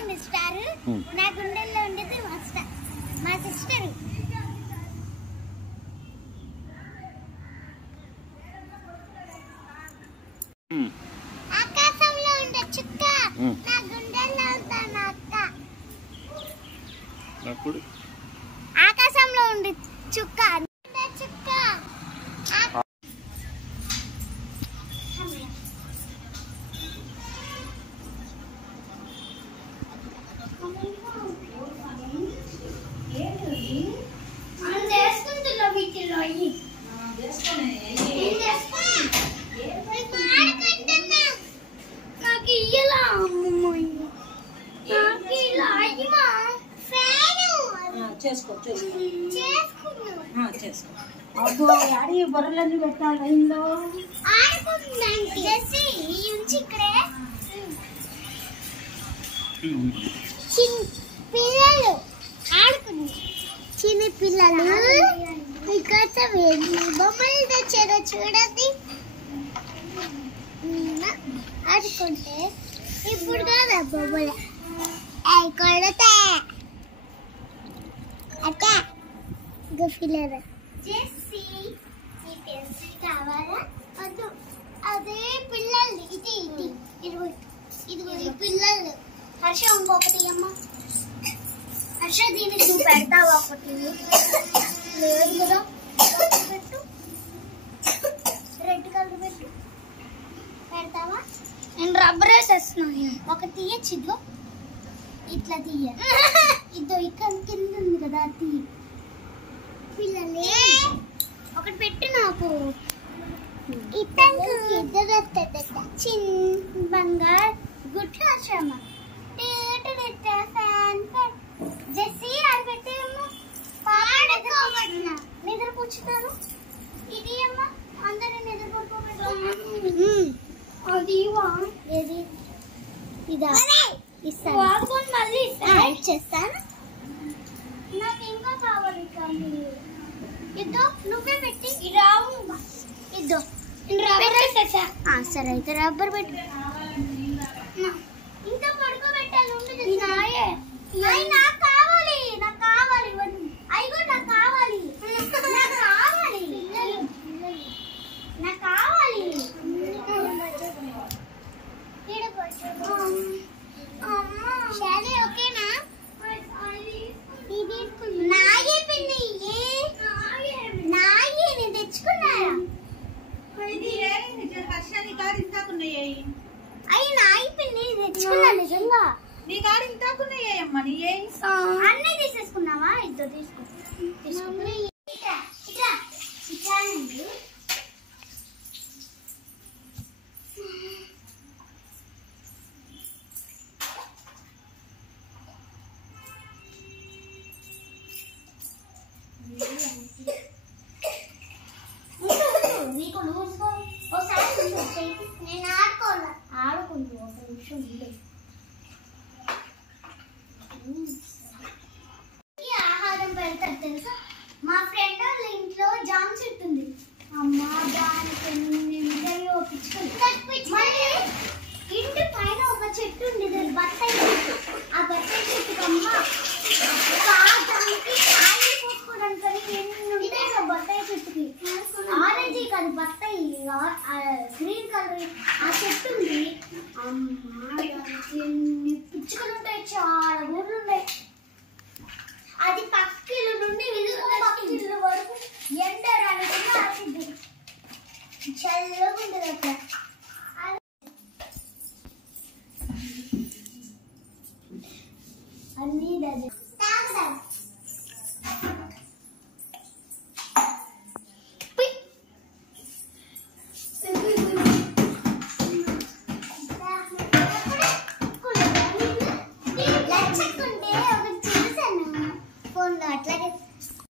ఉంది స్టార్, నా గుండెల్లో ఉండేది మా సిస్టర్. ఆకాశంలో ఉండే చుక్క నా గుండెల్లో ఉంటా నా అక్క. ఆకాశంలో ఉండే చుక్క చుక్క అడిగి బొర్రలన్నీ పెట్టాలి లైన్లో. పిల్లలు ఆడుకుంది, చిన్న పిల్లలు మీకోసం బొమ్మలు తెచ్చారో చూడండి. ఆడుకుంటే ఇప్పుడు కాదా బొమ్మలు కొడతా అక్క పిల్లలు చేసి ఈ పెన్సిల్ కావాలా వద్దు, అదే పిల్లలు ఇది ఇది ఇదిగో ఇదిగో ఈ పిల్లలు. హర్ష ఇంకొకటి అమ్మ, హర్ష దీనికి నువ్వు పెడతావా ఒకటి? లేదు కదా, పెట్టు, రెడ్ కలర్ పెట్టు, పెడతావా? నేను రబ్బర్ వేసేస్తున్నాను. ఒకటి తీయచ్చు, ఇదిగో ఇట్లా తీయ, ఇదో ఇక్కడ కింద ఉంది కదా తీ. పిల్లలే ఒకటి పెట్టు నాకు. ఇద్దరు చిన్న బంగారు గుడ్ ఆశ్రమ జెస్సీ అది పెట్టేయమ్మ, నిద్రపుచ్చుతాను. ఇది అమ్మ అందరూ నిద్రపోతున్నారు. అది ఏది ఇదా ఇస్తాను, మళ్ళీ ఇచ్చేస్తాను. నాకు ఇంకా కావాలి కానీ ఇద్దో నువ్వే పెట్టి రావు. ఇద్దో రబ్బర్ వేసేసా. సరే అయితే రబ్బర్ పెట్టు. ఇంకా పడుకోబెట్టాలి. నాకు కావాలి, నాకు కావాలి, అయ్యో నాకు కావాలి, నాకు కావాలి, నాకు కావాలి. సరే ఓకేనా? నాగే పిన్ని నాగే నేను తెచ్చుకున్నారా? అయ్యి నాయి పిన్ని తెచ్చుకున్నా నిజంగా. నీ కాడ ఇంతాకున్నాయమ్మా, నీ అన్నీ తీసేసుకున్నావా? ఇద్దరు తీసుకున్నా. నీకు ఒకసారి నేను ఆడుకోవాలి, ఆడుకుంటూ ఒక నిమిషం ఉండే. ఆహారం పెడతారు తెలుసా? మా ఫ్రెండ్ వాళ్ళ ఇంట్లో జామ చెట్టు ఉంది. అమ్మ దానికి నిందయ్యో పిచ్చుకొని ఇంటి పైన ఒక చెట్టు ఉంది, బత్తాయి చెట్టు. ఆ బత్తాయి చెట్టుకు అమ్మ దానికి కాయలు పోసుకోవడానికి ఎన్ని ఉంటాయి ఆ బత్తాయి చెట్టుకి. ఆరెంజ్ కాదు బత్తాయి, గ్రీన్ కలర్ ఆ చెట్టు ఉంది. అమ్మ ఎన్ని పిచ్చుకలు ఉంటాయి, చాలా ఊర్లు ఉంటాయి. అది పక్కిళ్ళు నుండి పక్కిళ్ళు వరకు ఎండ రాకుండా ఆసింది, చల్లగా ఉంటుంది అట్లా. అన్నీ